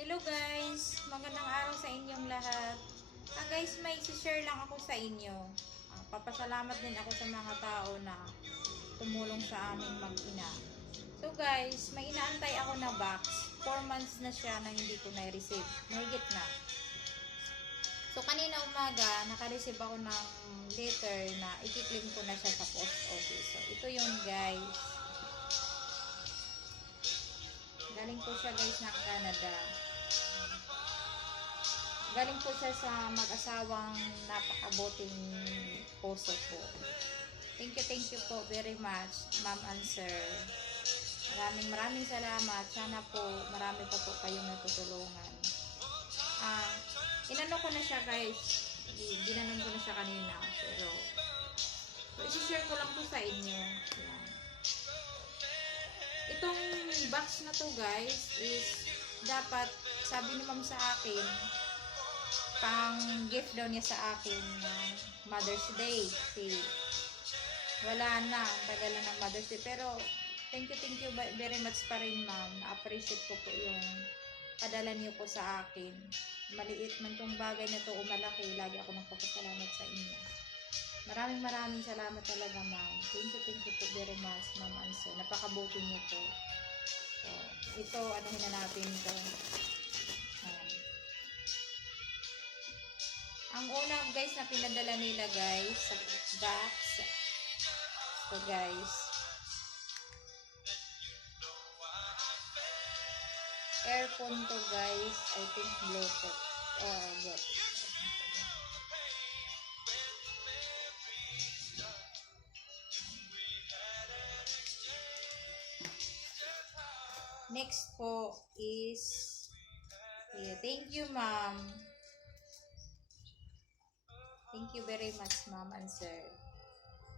Hello guys, magandang araw sa inyong lahat. Guys, may share lang ako sa inyo. Papasalamat din ako sa mga tao na tumulong sa aming mag-ina. So guys, may inaantay ako na box. 4 months na siya na hindi ko na-receive. Mahigit na. So kanina umaga, naka-receive ako ng letter na i-claim ko na siya sa post office. So ito yung guys. Galing po siya guys ng Canada. Galing po siya sa mag-asawang napakabuting puso po. Thank you po very much, ma'am and sir. Maraming salamat. Sana po marami pa po kayong natutulungan. Inano ko na siya guys. Ginanon ko na siya kanina. Pero, so, isi-share ko lang po sa inyo. Yan. Itong box na to guys is dapat, sabi ni ma'am sa akin, pang gift daw niya sa akin ng Mother's Day. Wala na, tagal na ng Mother's Day. Pero, thank you very much pa rin ma'am. Na-appreciate ko po yung padala niyo po sa akin. Maliit man tong bagay na to o malaki, lagi ako nagpapasalamat sa inyo. Maraming salamat talaga ma'am. Thank you po very much ma'am and sir. Napakabuti niyo po. So, ito, anuhin na natin ito. Ang una guys na pinadala nila guys sa box. So guys, earphone to guys. I think Bluetooth. Oh, Bluetooth. Next po is thank you ma'am. Thank you very much ma'am and sir.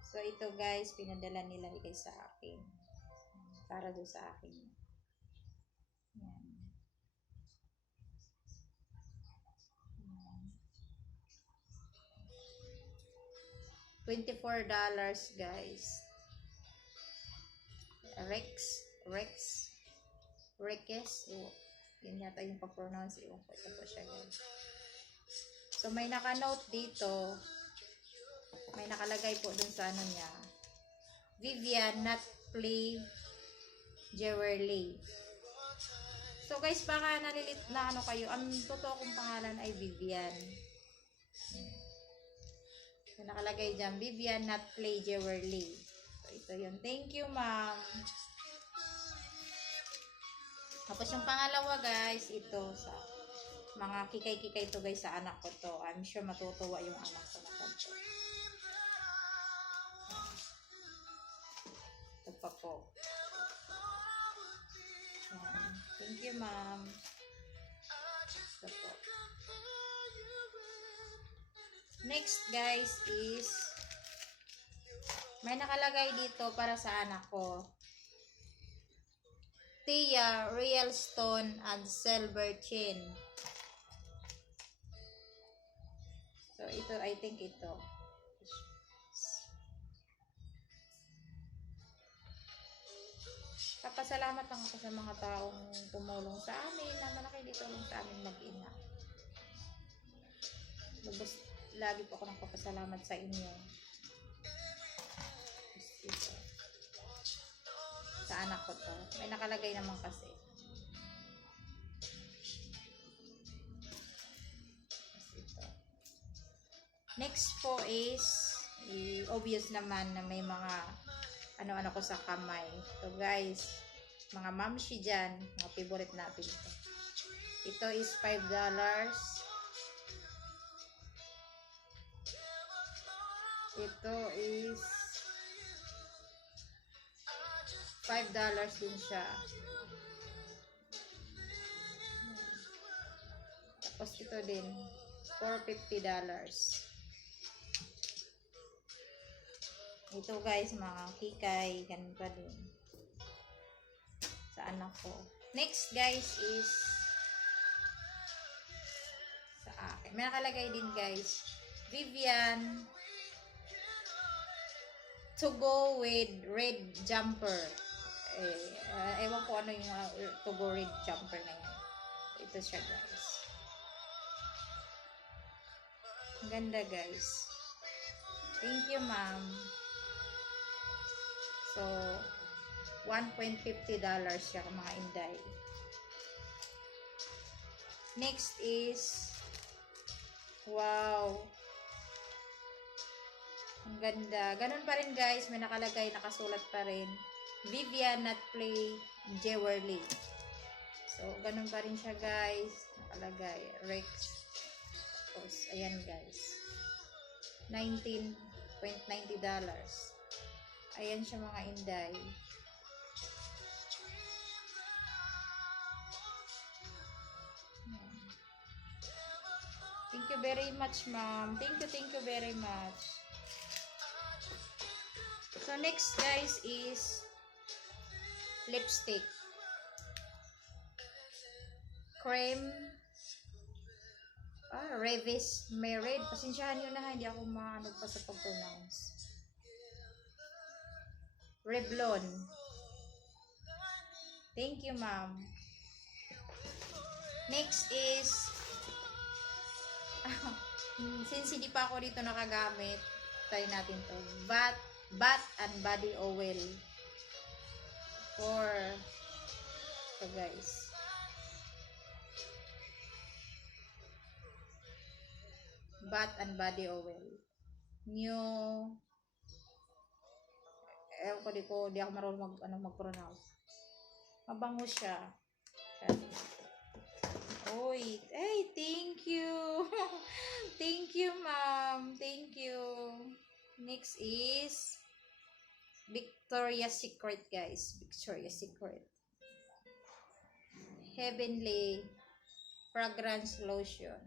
So ito guys, pinadala nila guys sa akin. Para do sa akin. Yan. $24 guys. Rex. Yun yata yung pa-pronounce. Ito po siya guys. So, may naka-note dito. May nakalagay po dun sa ano niya. Vivian, not play jewelry. So, guys, baka nalilit na ano kayo. Ang totoo kong pangalan ay Vivian. So, nakalagay dyan, Vivian, not play jewelry. So, ito yun. Thank you, ma'am. Tapos, yung pangalawa, guys, ito sa mga kikay to guys sa anak ko to. I'm sure matutuwa yung anak ko na to. Ito pa po. Yan. Thank you ma'am. Ito po. Next guys is may nakalagay dito para sa anak ko. Tia, real stone and silver chain. So, ito, I think ito. Papasalamat lang ako sa mga taong tumulong sa amin, na malaki dito tulong sa amin mag-ina. Lagi po ako nagpapasalamat sa inyo. Ito. Sa anak ko to. May nakalagay naman kasi. Next po is obvious naman na may mga ano-ano ko sa kamay. So guys, mga mamshi dyan, mga favorite natin ito. Ito is $5. Ito is $5 din siya. Tapos ito din, for $50. Ito guys, mga kikay, ganun pa din. Sa anak ko. Next guys is sa akin. May nakalagay din guys, Vivian, to go with red jumper. Ewan ko ano yung to go red jumper na yan. Ito siya guys. Ang ganda guys. Thank you ma'am. So, $1.50 siya mga inday. Next is, wow. Ang ganda. Ganun pa rin guys, may nakalagay, nakasulat pa rin. Vivian not play jewelry. So, ganun pa rin siya guys. Nakalagay, Rex. Tapos, ayan guys. $19.90. Ayan siya mga inday. Thank you very much, ma'am. Thank you very much. So, next, guys, is lipstick. Cream. Revis Married. Pasensyahan nyo na, hindi ako maano pa sa pag-pronounce. Revlon. Thank you, ma'am. Next is since hindi pa ako dito nakagamit, try natin to. Bath and body oil for ito guys. Bath and body oil. New di ako marunong mag-pronounce. Mabango siya. Oy, hey, thank you. Thank you, ma'am. Thank you. Next is Victoria's Secret, guys. Victoria's Secret. Heavenly Fragrance Lotion.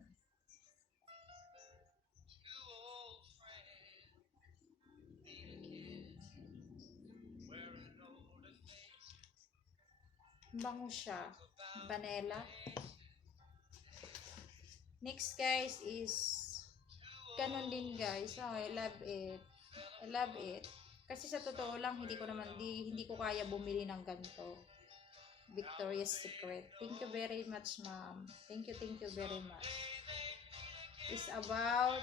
Bango siya. Vanilla. Next guys is ganun din guys. Oh, I love it. I love it. Kasi sa totoo lang hindi ko kaya bumili ng ganito. Victoria's Secret. Thank you very much, ma'am. Thank you very much. It's about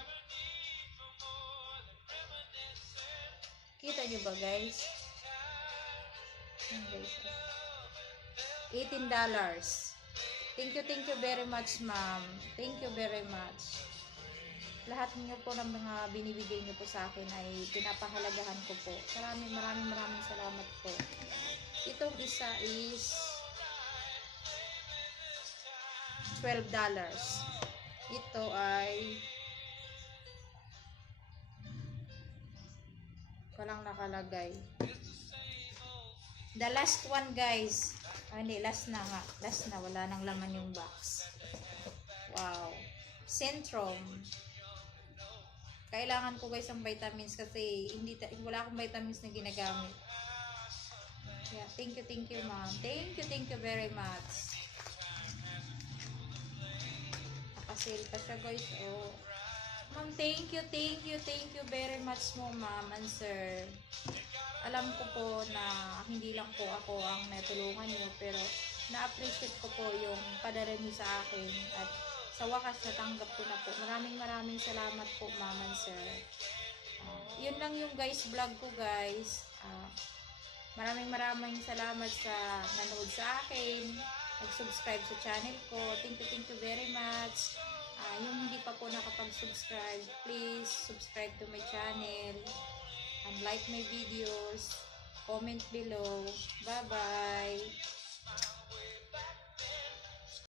kita nyo ba guys? $18. Thank you very much, ma'am. Thank you very much. Lahat niyo po ng mga binibigay niyo po sa akin ay pinapahalagahan ko po. Maraming salamat po. Itong isa is $12. Ito ay walang nakalagay. The last one guys. Hindi, last na nga. Last na, wala nang laman yung box. Wow. Centrum. Kailangan ko guys ang vitamins kasi wala akong vitamins na ginagamit. Yeah, thank you ma'am. Thank you very much. Nakasil pa siya guys. Oh. Ma'am, thank you very much mo ma'am and sir. Alam ko po na hindi lang po ako ang natulungan niyo, pero na-appreciate ko po yung padala niyo sa akin at sa wakas natanggap ko na po. Maraming salamat po, ma'am and sir. Yun lang yung guys, vlog ko guys. Maraming salamat sa nanood sa akin, nag-subscribe sa channel ko. Thank you very much. Yung hindi pa po nakapag-subscribe, please subscribe to my channel and like my videos, comment below. Bye-bye.